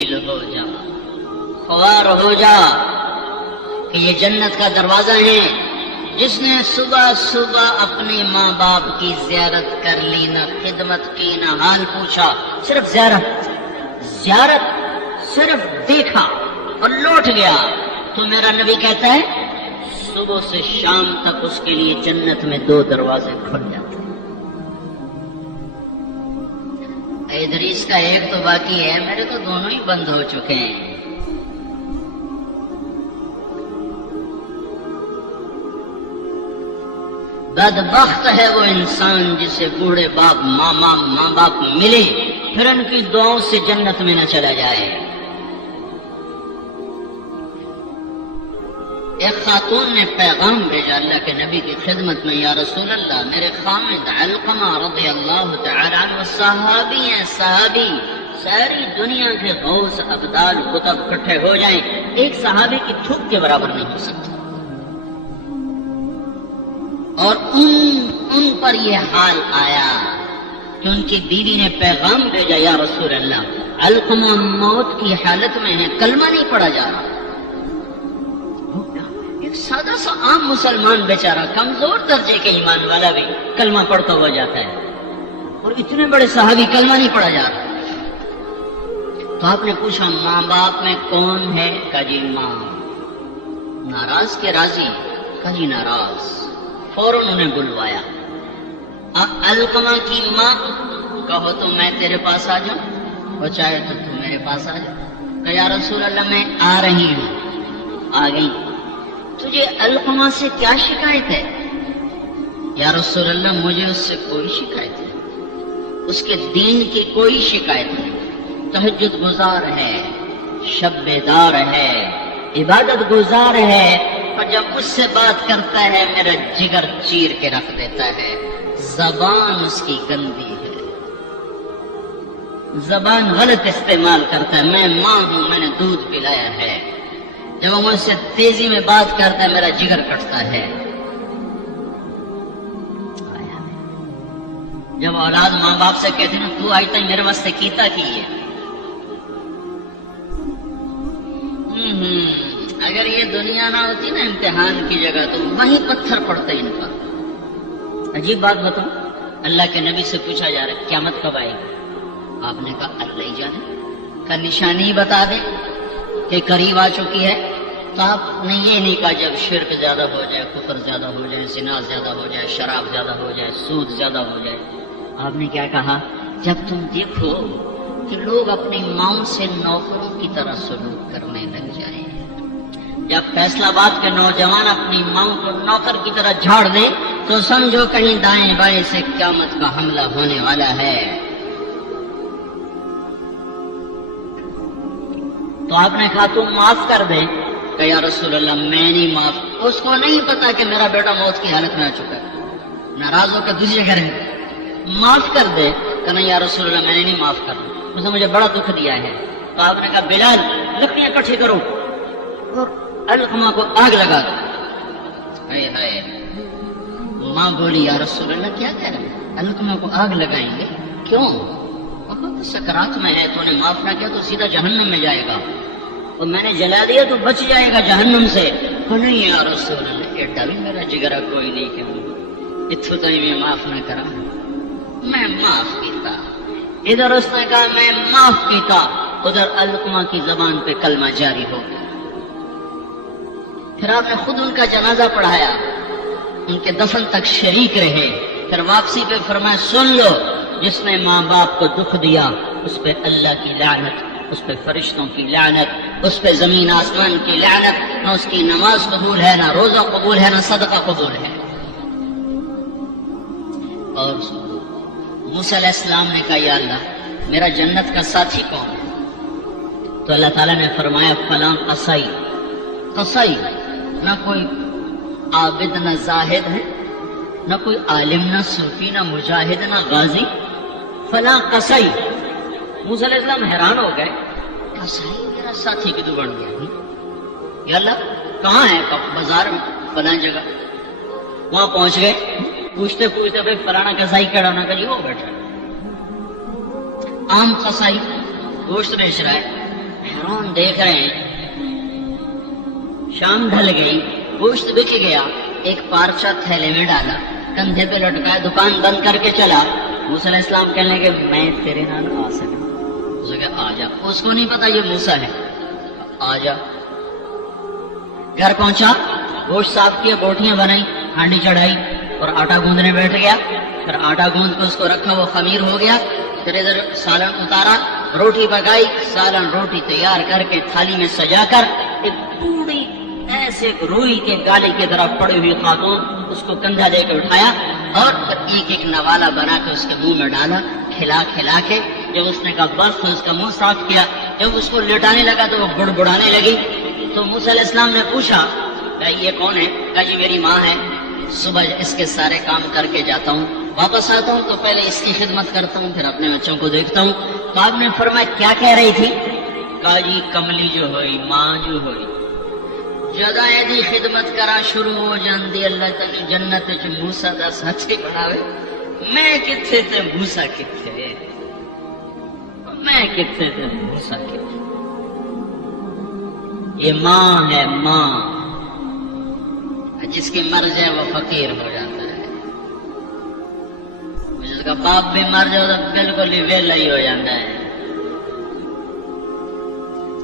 ہو جا، خوار ہو جا کہ یہ جنت کا دروازہ ہے۔ جس نے صبح صبح اپنے ماں باپ کی زیارت کر لی، نہ خدمت کی نہ حال پوچھا، صرف زیارت صرف دیکھا اور لوٹ گیا، تو میرا نبی کہتا ہے صبح سے شام تک اس کے لیے جنت میں 2 دروازے کھل جاتے ہیں۔ ادریس کا ایک تو باقی ہے، میرے تو دونوں ہی بند ہو چکے ہیں۔ بدبخت ہے وہ انسان جسے بوڑھے ماں باپ ملے پھر ان کی دعاؤں سے جنت میں نہ چلا جائے۔ ایک خاتون نے پیغام بھیجا اللہ کے نبی کی خدمت میں، یا رسول اللہ میرے خامد علقمہ رضی اللہ تعالی عنہ صحابی ہیں، صحابی، ساری دنیا کے غوث ابدال کتب اکٹھے ہو جائیں، ایک صحابی کی تھوک کے برابر نہیں ہو سکتا۔ اور ان پر یہ حال آیا کہ ان کی بیوی نے پیغام بھیجا، یا رسول اللہ علقمہ موت کی حالت میں ہے، کلمہ نہیں پڑھا جا رہا۔ ایک سادہ سا عام مسلمان بیچارہ کمزور درجے کے ایمان والا بھی کلمہ پڑھتا ہوا جاتا ہے، اور اتنے بڑے صحابی کلمہ نہیں پڑھا جا رہا۔ تو آپ نے پوچھا ماں باپ میں کون ہے؟ کہا جی ماں۔ ناراض کے راضی؟ کہا جی ناراض۔ فوراً انہیں بلوایا۔ علقمہ کی ماں، کہو تو میں تیرے پاس آ جاؤں، اور چاہے تو میرے پاس آ جاؤ۔ کہ یا رسول اللہ میں آ رہی ہوں۔ آ گئی۔ تجھے علقمہ سے کیا شکایت ہے؟ یا رسول اللہ مجھے اس سے کوئی شکایت نہیں، اس کے دین کی کوئی شکایت نہیں، تہجد گزار ہے، شب بیدار ہے، عبادت گزار ہے، اور جب مجھ سے بات کرتا ہے میرا جگر چیر کے رکھ دیتا ہے، زبان اس کی گندی ہے، زبان غلط استعمال کرتا ہے۔ میں ماں ہوں، میں نے دودھ پلایا ہے، جب وہ مجھ سے تیزی میں بات کرتا ہے میرا جگر کٹتا ہے۔ جب اولاد ماں باپ سے کہتے ہیں تو آئی تھی میرے واسطے کیتا کی ہے، اگر یہ دنیا نہ ہوتی نا امتحان کی جگہ تو وہیں پتھر پڑتے ان کا۔ عجیب بات بتاؤں، اللہ کے نبی سے پوچھا جا رہا ہے قیامت کب آئے گی؟ آپ نے کہا اللہ ہی جانے، کا نشانی بتا دے کہ قریب آ چکی ہے۔ تو آپ نے یہ نہیں کہا جب شرک زیادہ ہو جائے، کفر زیادہ ہو جائے، زنا زیادہ ہو جائے، شراب زیادہ ہو جائے، سود زیادہ ہو جائے۔ آپ نے کیا کہا؟ جب تم دیکھو کہ لوگ اپنی ماؤں سے نوکروں کی طرح سلوک کرنے لگ جائیں، جب فیصلہ آباد کے نوجوان اپنی ماؤں کو نوکر کی طرح جھاڑ دیں، تو سمجھو کہیں دائیں بائیں سے قیامت کا حملہ ہونے والا ہے۔ تو آپ نے کہا تم معاف کر دے؟ کہ یا رسول اللہ میں نہیں معاف۔ اس کو نہیں پتا کہ میرا بیٹا موت کی حالت میں آ چکا ہے، ناراض ہو کے دوسرے گھر ہے، معاف کر دے؟ کہ نہیں یا رسول اللہ میں نے نہیں معاف کرنا، اس نے مجھے بڑا دکھ دیا ہے۔ تو آپ نے کہا بلال لکڑیاں اکٹھی کرو اور علقمہ کو آگ لگا دو۔ ہائے ہائے، ماں بولی یا رسول اللہ کیا کہہ رہے ہیں، علقمہ کو آگ لگائیں گے؟ کیوں؟ بہت سکرات میں ہے، تو نے معاف نہ کیا تو سیدھا جہنم میں جائے گا، اور میں نے جلا دیا تو بچ جائے گا جہنم سے۔ نہیں یا رسول اللہ ایڈا بھی میرا جگرا کوئی نہیں کہ اتھو تھی میں معاف نہ کرا، میں معاف کیتا۔ ادھر اس نے کہا میں معاف کیتا، ادھر علقمہ کی زبان پہ کلمہ جاری ہو گیا۔ پھر آپ نے خود ان کا جنازہ پڑھایا، ان کے دفن تک شریک رہے، پھر واپسی پہ فرمایا سن لو جس نے ماں باپ کو دکھ دیا اس پہ اللہ کی لعنت، اس پہ فرشتوں کی لعنت، اس پہ زمین آسمان کی لعنت، نہ اس کی نماز قبول ہے، نہ روزہ قبول ہے، نہ صدقہ قبول ہے۔ اور موسیٰ علیہ السلام نے کہا یا اللہ میرا جنت کا ساتھی کون ہے؟ تو اللہ تعالیٰ نے فرمایا فلاں قصائی، نہ کوئی عابد نہ زاہد ہے، نہ کوئی عالم نہ صوفی نہ مجاہد نہ غازی، فلاں قصائی۔ موسیٰ علیہ السلام حیران ہو گئے، قصائی میرا ساتھی کدو بن گیا؟ یا اللہ کہاں ہے؟ بازار میں فلاں جگہ۔ وہاں پہنچ گئے، پوچھتے پوچھتے بھائی فلانا قصائی کہڑا ہونا؟ کہ جی وہ بیٹھا عام قصائی گوشت بیچ رہا ہے، حیران دیکھ رہے ہیں. شام ڈھل گئی, گوشت بک گیا, ایک پارچہ تھیلے میں ڈالا, کندھے پہ لٹکایا, دکان بند کر کے چلا. موسیٰ علیہ السلام کہنے لگے میں تیرے نال آ سکا. اس نے کہا آ جا. اس کو نہیں پتا یہ موسیٰ ہے. آ جا. گھر پہنچا, گوشت صاف کیا, بوٹیاں بنائی, ہانڈی چڑھائی اور آٹا گوندنے بیٹھ گیا. پھر آٹا گوند کے اس کو رکھا, وہ خمیر ہو گیا. پھر ادھر سالن اتارا, روٹی پکائی, سالن روٹی تیار کر کے تھالی میں سجا کر ایک بوڑھی ایسے روئی کے گالی کی طرف پڑی ہوئی خاتون اس کو کندھا دے کے اٹھایا اور پھر ایک ایک نوالا بنا کے اس کے منہ میں ڈالا, کھلا کھلا کے. جب اس نے کہا بس تو اس کا منہ صاف کیا. جب اس کو لٹانے لگا تو وہ بڑبڑانے لگی. تو موسیٰ علیہ السلام نے پوچھا کہ یہ کون ہے؟ کہا یہ میری ماں ہے. صبح اس کے سارے کام کر کے جاتا ہوں, واپس آتا ہوں تو پہلے اس کی خدمت کرتا ہوں, پھر اپنے بچوں کو دیکھتا ہوں. تو آپ نے فرمایا کیا کہہ رہی تھی؟ کہا جی کملی جو ہوئی, ماں جو ہوئی, جدا ایدی خدمت کرا شروع ہو جاندی اللہ تعالی جنت وچ موسیٰ دا ساتھی بناوے. میں کتھے تے موسیٰ کتھے, میں کتھے تے موسیٰ کتھے. یہ ماں ہے, ماں. جس کی مر جائے وہ فقیر ہو جاتا ہے, جس کا باپ بھی مر جائے تو بالکل ہی ویلا ہی ہو جاتا ہے.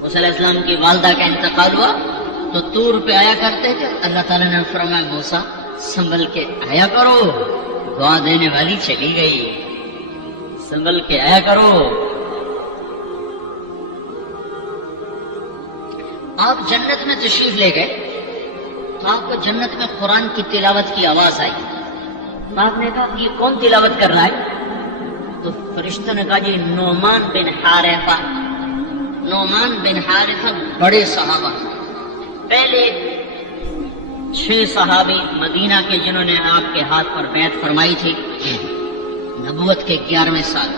موسیٰ علیہ السلام کی والدہ کا انتقال ہوا تو طور پہ آیا کرتے تھے. اللہ تعالیٰ نے فرمایا موسیٰ سنبھل کے آیا کرو, دعا دینے والی چلی گئی, سنبھل کے آیا کرو. آپ جنت میں تشریف لے گئے تو آپ کو جنت میں قرآن کی تلاوت کی آواز آئی. تو آپ نے کہا یہ کون تلاوت کر رہا ہے؟ تو فرشتوں نے کہا جی نعمان بن حارثہ. نعمان بن حارثہ بڑے صحابہ, پہلے 6 صحابی مدینہ کے جنہوں نے آپ کے ہاتھ پر بیعت فرمائی تھی نبوت کے 11ویں سال,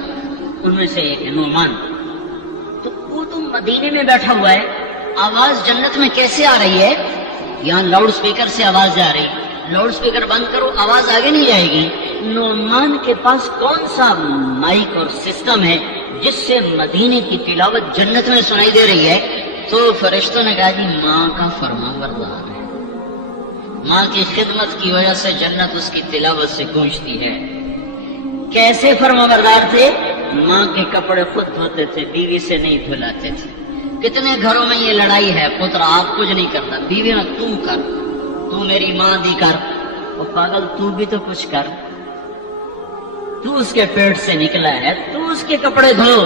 ان میں سے ایک ہے نعمان. تو وہ تو مدینے میں بیٹھا ہوا ہے, آواز جنت میں کیسے آ رہی ہے؟ یہاں لاؤڈ سپیکر سے آواز جا رہی, لاؤڈ سپیکر بند کرو آواز آگے نہیں جائے گی. نعمان کے پاس کون سا مائک اور سسٹم ہے جس سے مدینے کی تلاوت جنت میں سنائی دے رہی ہے؟ تو فرشتوں نے کہا جی ماں کا فرما بردار ہے, ماں کی خدمت کی وجہ سے جنت اس کی تلاوت سے گونجتی ہے. کیسے فرما بردار تھے؟ ماں کے کپڑے خود دھوتے تھے, بیوی سے نہیں دھلاتے تھے. کتنے گھروں میں یہ لڑائی ہے, پتر آپ کچھ نہیں کرتا, بیوی میں تو کر, تو میری ماں دی کر. اور پاگل تو بھی تو کچھ کر, تو اس کے پیٹ سے نکلا ہے, تو اس کے کپڑے دھو.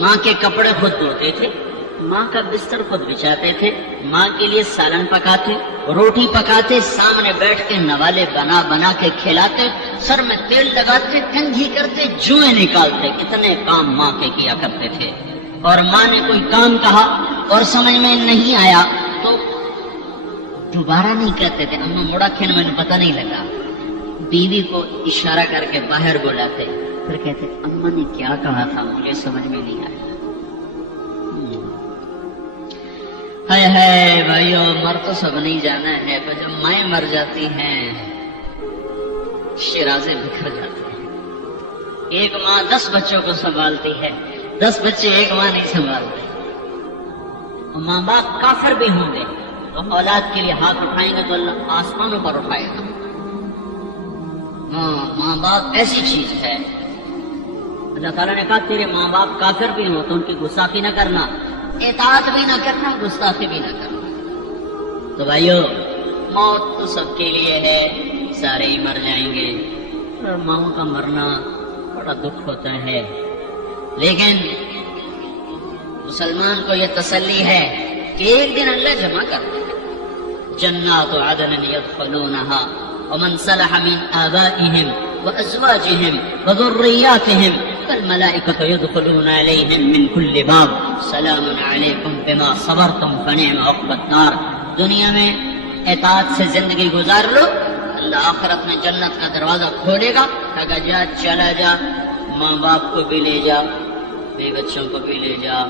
ماں کے کپڑے خود دھوتے تھے, ماں کا بستر خود بچھاتے تھے, ماں کے لیے سالن پکاتے, روٹی پکاتے, سامنے بیٹھ کے نوالے بنا بنا کے کھلاتے, سر میں تیل لگاتے, کنگھی کرتے, جوئیں نکالتے. اتنے کام ماں کے کیا کرتے تھے. اور ماں نے کوئی کام کہا اور سمجھ میں نہیں آیا تو دوبارہ نہیں کہتے تھے اما موڑا کھین میں نے پتہ نہیں لگا. بیوی کو اشارہ کر کے باہر بلاتے, پھر کہتے اما نے کیا کہا تھا مجھے سمجھ میں نہیں آیا. ہے ہے بھائیو, مر تو سب نہیں جانا ہے, پر جب مائیں مر جاتی ہیں شیرازیں بکھر جاتے ہیں. ایک ماں 10 بچوں کو سنبھالتی ہے, 10 بچے ایک ماں نہیں سنبھالتے. ماں باپ کافر بھی ہوں گے تو اولاد کے لیے ہاتھ اٹھائیں گے تو اللہ آسمانوں پر اٹھائے گا. ماں باپ ایسی چیز ہے. اللہ تعالیٰ نے کہا تیرے ماں باپ کافر بھی ہوں تو ان کی گستاخی نہ کرنا, اطاعت بھی نہ کرنا, گستاخی بھی نہ کرنا. تو بھائیو موت تو سب کے لیے ہے, سارے ہی مر جائیں گے. اور ماں کا مرنا بڑا دکھ ہوتا ہے, لیکن مسلمان کو یہ تسلی ہے کہ ایک دن اللہ جمع کرتا ہے. جنات عدن يدخلونها ومن صلح من آبائهم وأزواجهم وذرياتهم والملائكة يدخلون عليهم من كل باب سلام عليكم بما صبرتم فنعم عقبى الدار. دنیا میں اطاعت سے زندگی گزار لو, اللہ آخرت میں جنت کا دروازہ کھولے گا. کہا جا چلا جا, ماں باپ کو بھی لے جا, بے بچوں کو بھی لے جا.